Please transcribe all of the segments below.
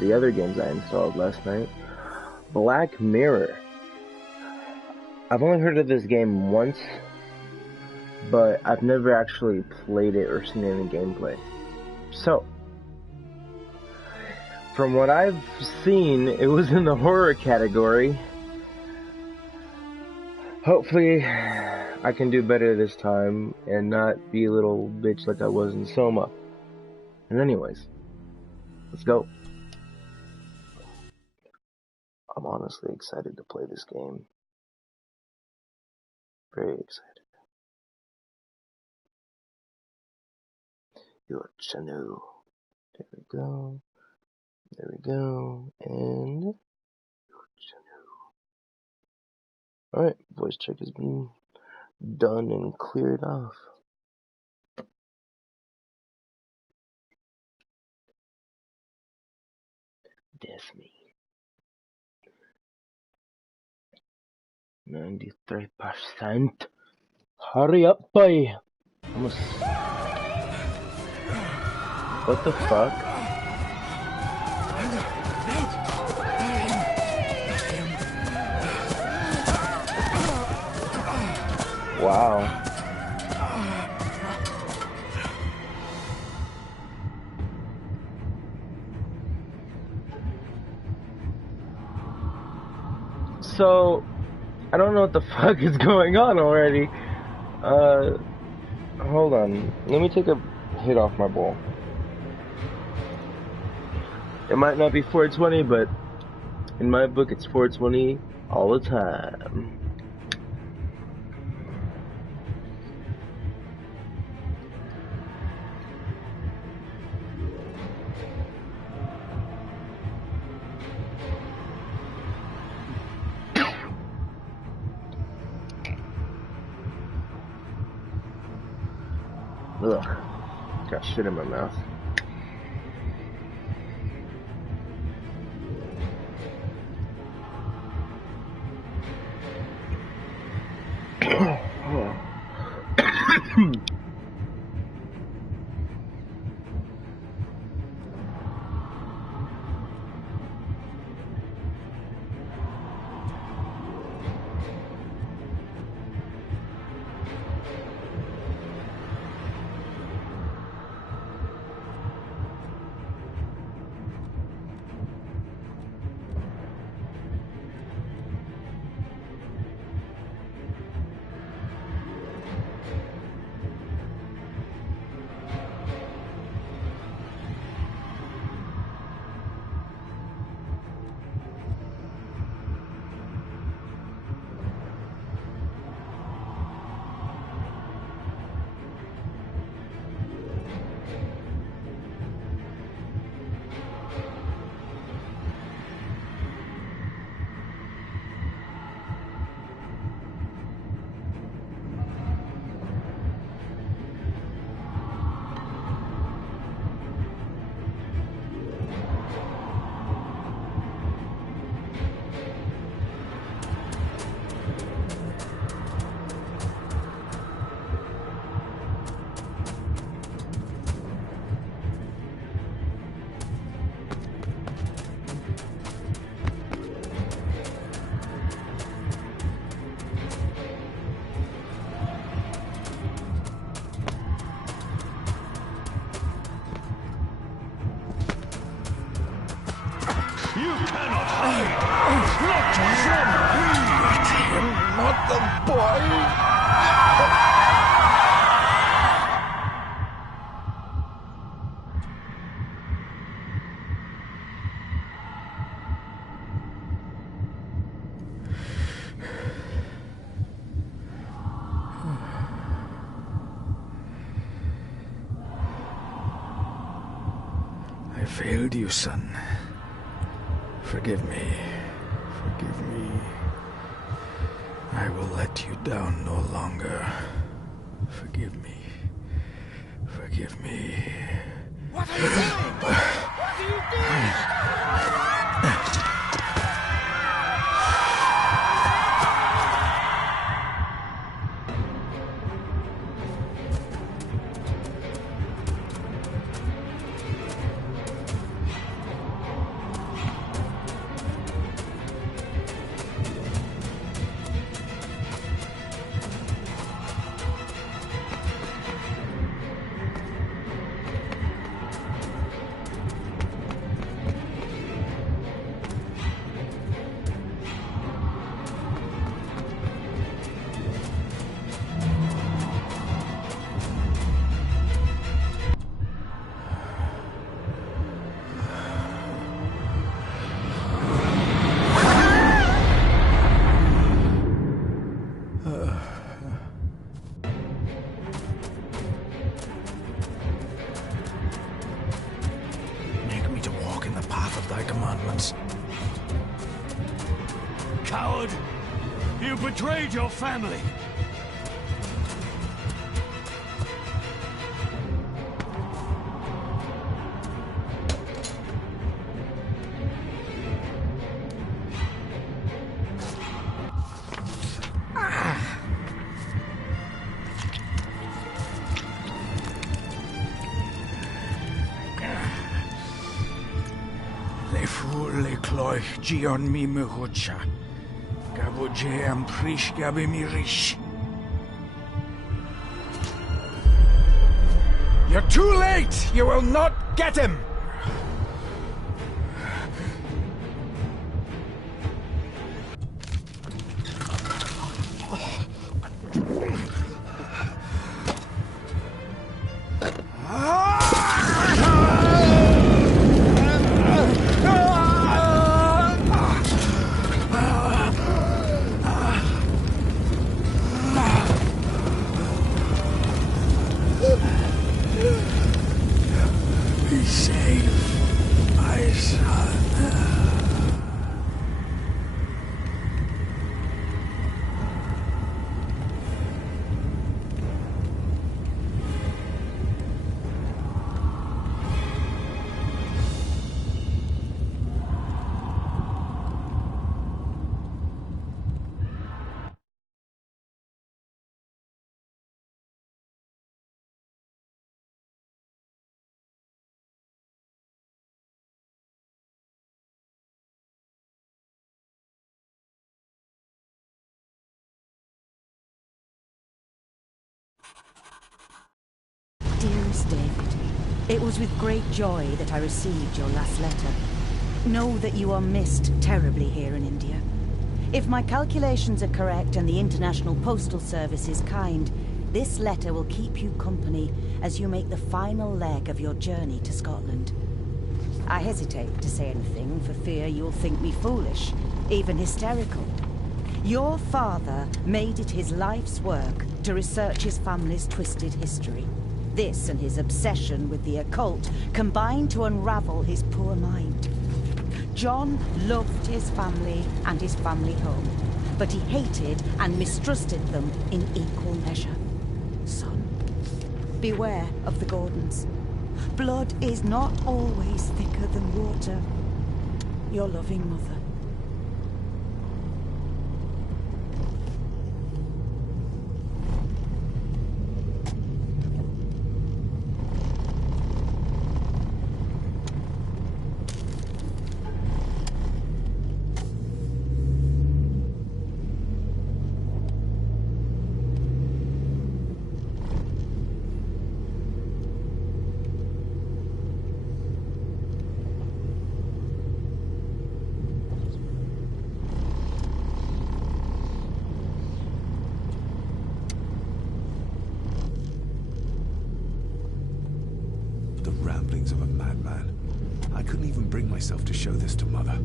the other games I installed last night. Black Mirror. I've only heard of this game once, but I've never actually played it or seen any gameplay. So, from what I've seen, it was in the horror category. Hopefully, I can do better this time and not be a little bitch like I was in Soma. And anyways, let's go. I'm honestly excited to play this game. Very excited. Your channel. There we go. There we go. And your channel. Alright, voice check has been done and cleared off. That's me. 93%. Hurry up, boy. Almost. What the fuck? Wow. So, I don't know what the fuck is going on already. Hold on. Let me take a hit off my bowl. It might not be 420, but in my book it's 420 all the time. Ugh. Got shit in my mouth. I failed you, son. Forgive me. Forgive me. I will let you down no longer. Forgive me. Forgive me. What are you doing? What are you doing? my commandments. Coward! You betrayed your family! Le fu le cloich gion mi mehucha. Gaboje am prish gabe mi rish. You're too late! You will not get him! Be safe, my son. Dearest David, it was with great joy that I received your last letter. Know that you are missed terribly here in India. If my calculations are correct and the International Postal Service is kind, this letter will keep you company as you make the final leg of your journey to Scotland. I hesitate to say anything for fear you'll think me foolish, even hysterical. Your father made it his life's work to research his family's twisted history. This and his obsession with the occult combined to unravel his poor mind. John loved his family and his family home, but he hated and mistrusted them in equal measure. Son, beware of the Gordons. Blood is not always thicker than water. Your loving mother. The ramblings of a madman. I couldn't even bring myself to show this to Mother.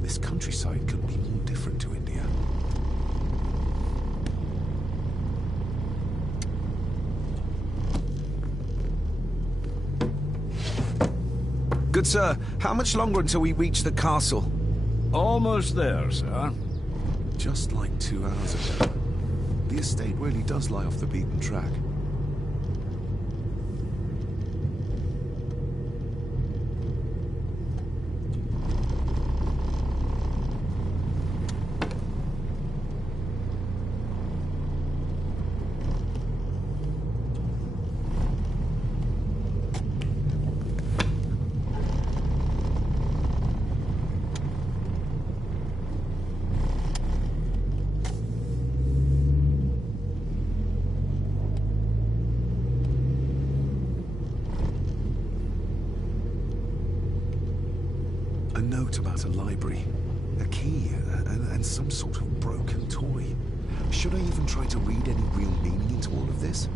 This countryside couldn't be more different to India. Good sir, how much longer until we reach the castle? Almost there, sir. Just like 2 hours ago. The estate really does lie off the beaten track. A note about a library, a key, and some sort of broken toy. Should I even try to read any real meaning into all of this?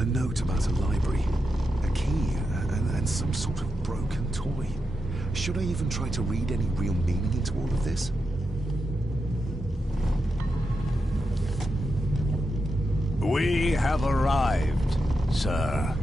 A note about a library, a key, and some sort of broken toy. Should I even try to read any real meaning into all of this? We have arrived, sir.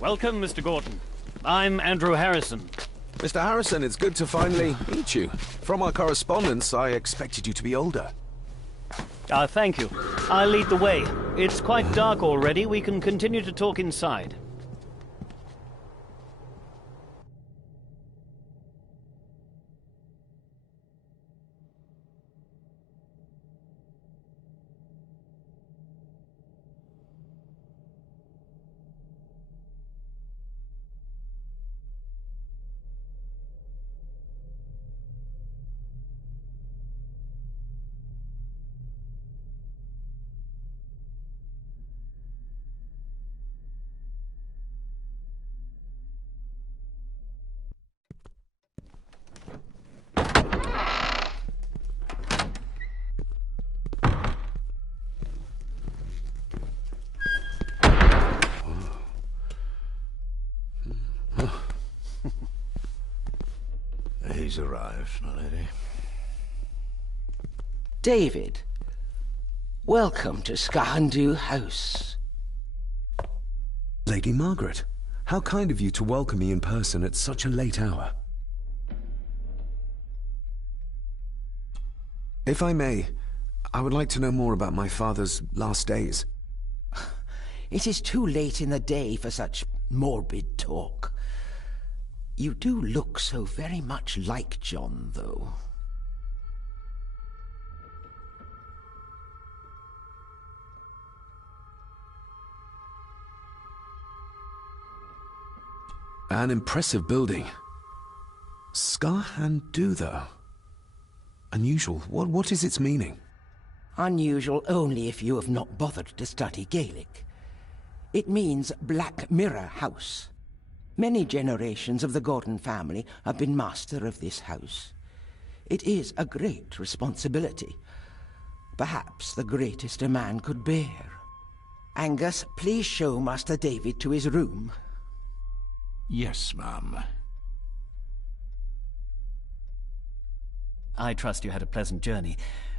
Welcome, Mr. Gordon. I'm Andrew Harrison. Mr. Harrison, it's good to finally meet you. From our correspondence, I expected you to be older. Thank you. I'll lead the way. It's quite dark already. We can continue to talk inside. He's arrived, my lady. David, welcome to Skahandu House. Lady Margaret, how kind of you to welcome me in person at such a late hour. If I may, I would like to know more about my father's last days. It is too late in the day for such morbid talk. You do look so very much like John, though. An impressive building. Skahandu, though. Unusual. What is its meaning? Unusual only if you have not bothered to study Gaelic. It means Black Mirror House. Many generations of the Gordon family have been master of this house. It is a great responsibility. Perhaps the greatest a man could bear. Angus, please show Master David to his room. Yes, ma'am. I trust you had a pleasant journey.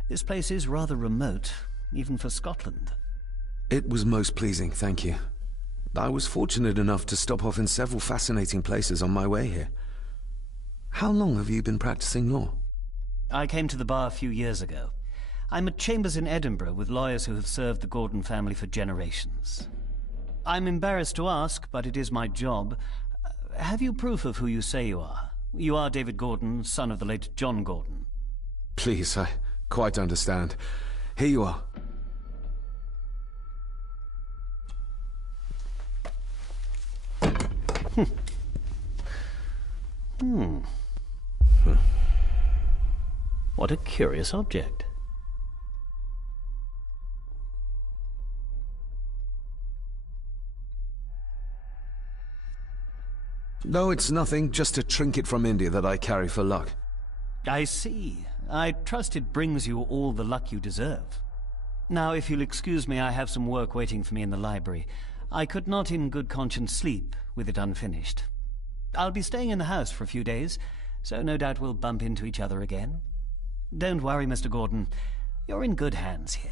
This place is rather remote, even for Scotland. It was most pleasing, thank you. I was fortunate enough to stop off in several fascinating places on my way here. How long have you been practicing law? I came to the bar a few years ago. I'm at chambers in Edinburgh with lawyers who have served the Gordon family for generations. I'm embarrassed to ask, but it is my job. Have you proof of who you say you are? You are David Gordon, son of the late John Gordon. Please, I quite understand. Here you are. What a curious object. No, it's nothing. Just a trinket from India that I carry for luck. I see. I trust it brings you all the luck you deserve. Now, if you'll excuse me, I have some work waiting for me in the library. I could not in good conscience sleep with it unfinished. I'll be staying in the house for a few days, so no doubt we'll bump into each other again. Don't worry, Mr. Gordon. You're in good hands here.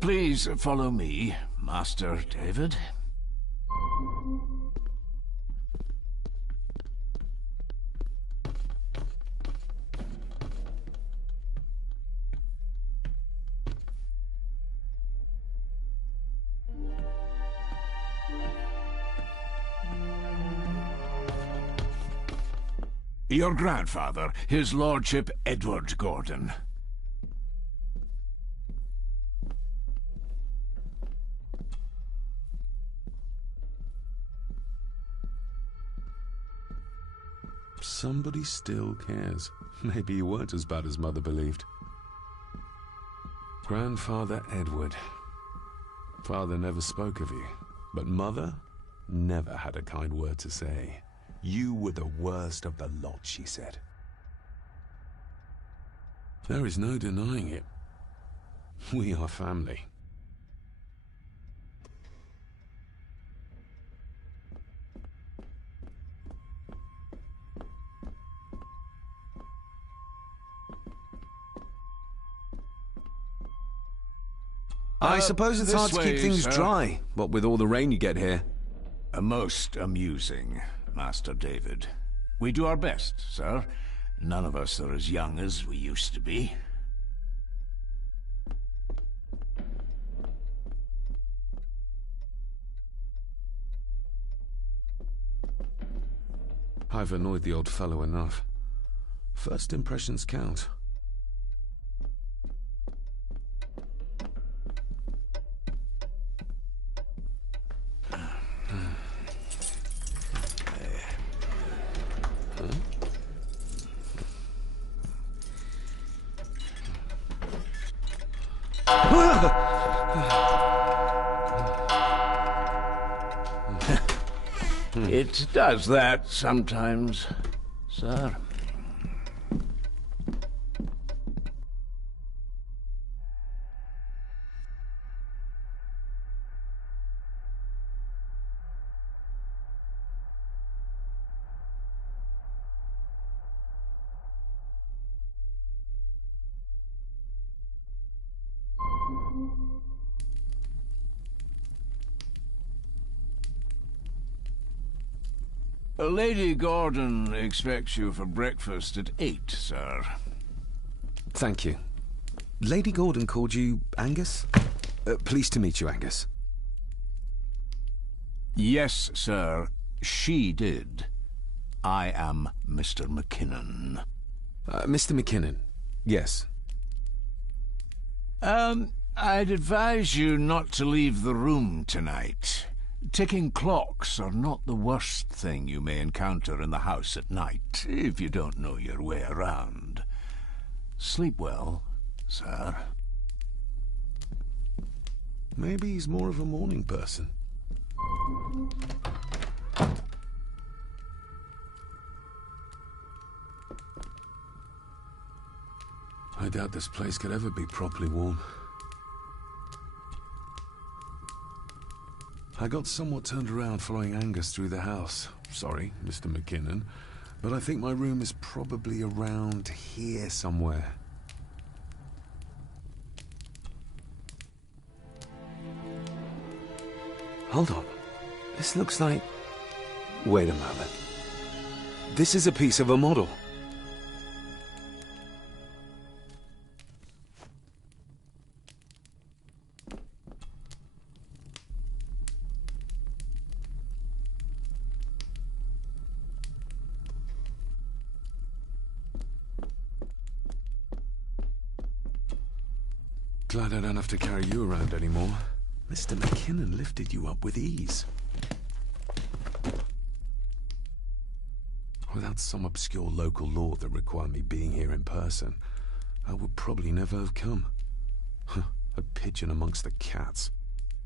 Please follow me, Master David. Your grandfather, His Lordship Edward Gordon. Somebody still cares. Maybe you weren't as bad as Mother believed. Grandfather Edward. Father never spoke of you, but Mother never had a kind word to say. You were the worst of the lot, she said. There is no denying it. We are family. I suppose it's hard to keep things dry, what with all the rain you get here. Most amusing, Master David. We do our best, sir. None of us are as young as we used to be. I've annoyed the old fellow enough. First impressions count. It does that sometimes, sir. Lady Gordon expects you for breakfast at 8, sir. Thank you. Lady Gordon called you Angus? Pleased to meet you, Angus. Yes, sir. She did. I am Mr. McKinnon. Mr. McKinnon, yes. I'd advise you not to leave the room tonight. Ticking clocks are not the worst thing you may encounter in the house at night, if you don't know your way around. Sleep well, sir. Maybe he's more of a morning person. I doubt this place could ever be properly warm. I got somewhat turned around following Angus through the house. Sorry, Mr. McKinnon, but I think my room is probably around here somewhere. Hold on. This looks like... Wait a moment. This is a piece of a model. Glad I don't have to carry you around anymore. Mr. McKinnon lifted you up with ease. Without some obscure local law that required me being here in person, I would probably never have come. A pigeon amongst the cats.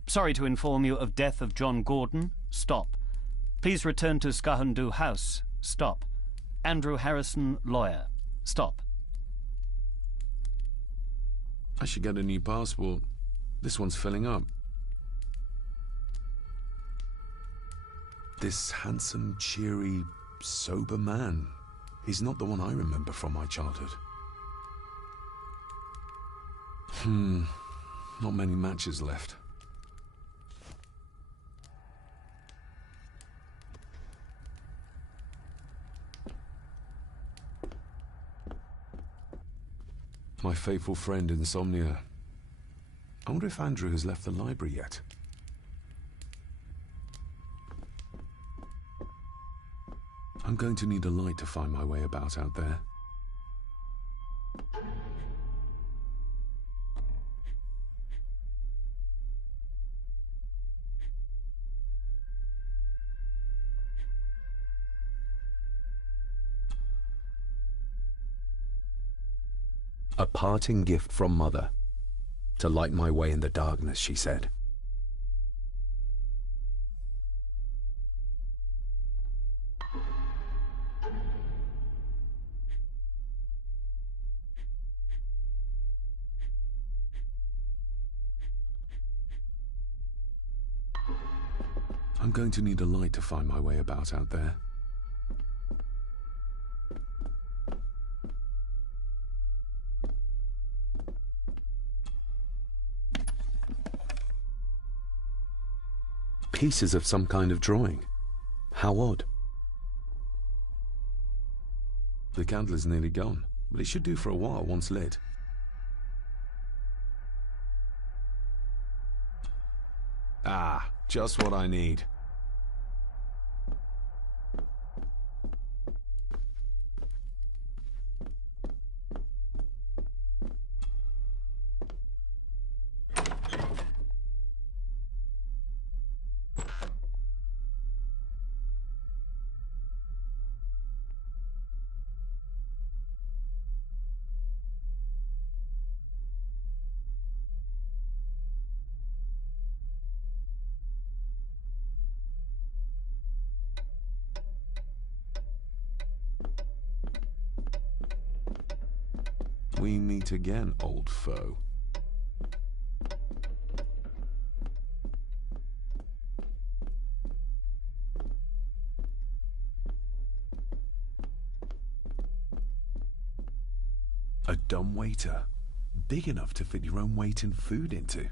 Sorry to inform you of death of John Gordon. Stop. Please return to Skahundu House. Stop. Andrew Harrison, lawyer. Stop. I should get a new passport. This one's filling up. This handsome, cheery, sober man. He's not the one I remember from my childhood. Not many matches left. My faithful friend Insomnia. I wonder if Andrew has left the library yet. I'm going to need a light to find my way about out there. A parting gift from Mother. To light my way in the darkness, she said. I'm going to need a light to find my way about out there. Pieces of some kind of drawing. How odd. The candle is nearly gone, but it should do for a while once lit. Ah, just what I need. We meet again, old foe. A dumb waiter, big enough to fit your own weight in food into.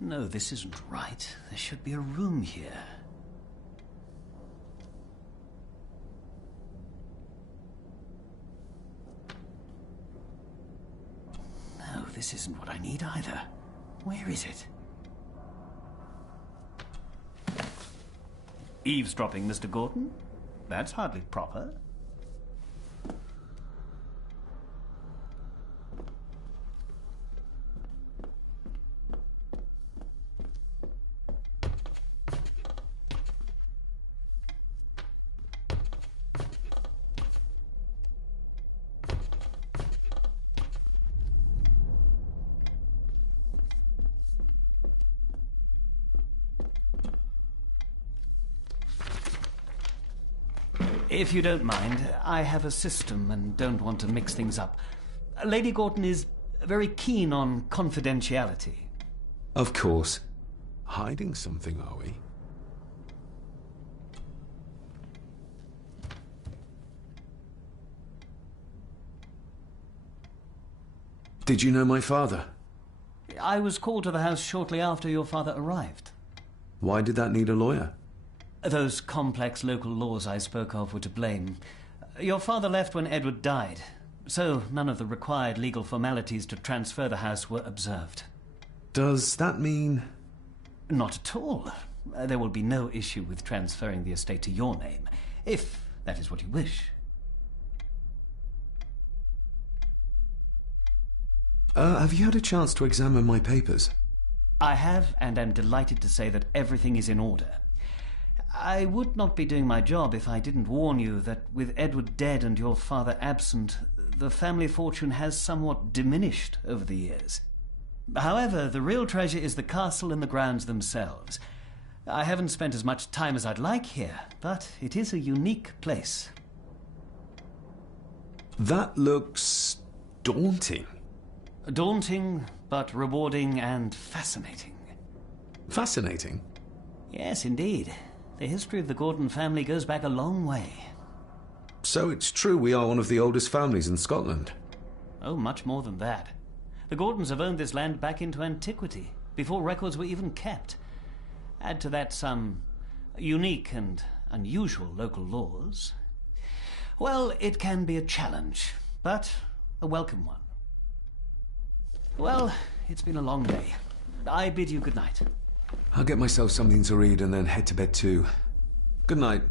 No, this isn't right. There should be a room here. No, this isn't what I need either. Where is it? Eavesdropping, Mr. Gordon? That's hardly proper. If you don't mind, I have a system and don't want to mix things up. Lady Gordon is very keen on confidentiality. Of course. Hiding something, are we? Did you know my father? I was called to the house shortly after your father arrived. Why did that need a lawyer? Those complex local laws I spoke of were to blame. Your father left when Edward died, so none of the required legal formalities to transfer the house were observed. Does that mean... Not at all. There will be no issue with transferring the estate to your name, if that is what you wish. Have you had a chance to examine my papers? I have, and am delighted to say that everything is in order. I would not be doing my job if I didn't warn you that with Edward dead and your father absent, the family fortune has somewhat diminished over the years. However, the real treasure is the castle and the grounds themselves. I haven't spent as much time as I'd like here, but it is a unique place. That looks... daunting. Daunting, but rewarding and fascinating. Fascinating? Yes, indeed. The history of the Gordon family goes back a long way. So it's true we are one of the oldest families in Scotland? Oh, much more than that. The Gordons have owned this land back into antiquity, before records were even kept. Add to that some unique and unusual local laws. Well, it can be a challenge, but a welcome one. Well, it's been a long day. I bid you good night. I'll get myself something to read and then head to bed too. Good night.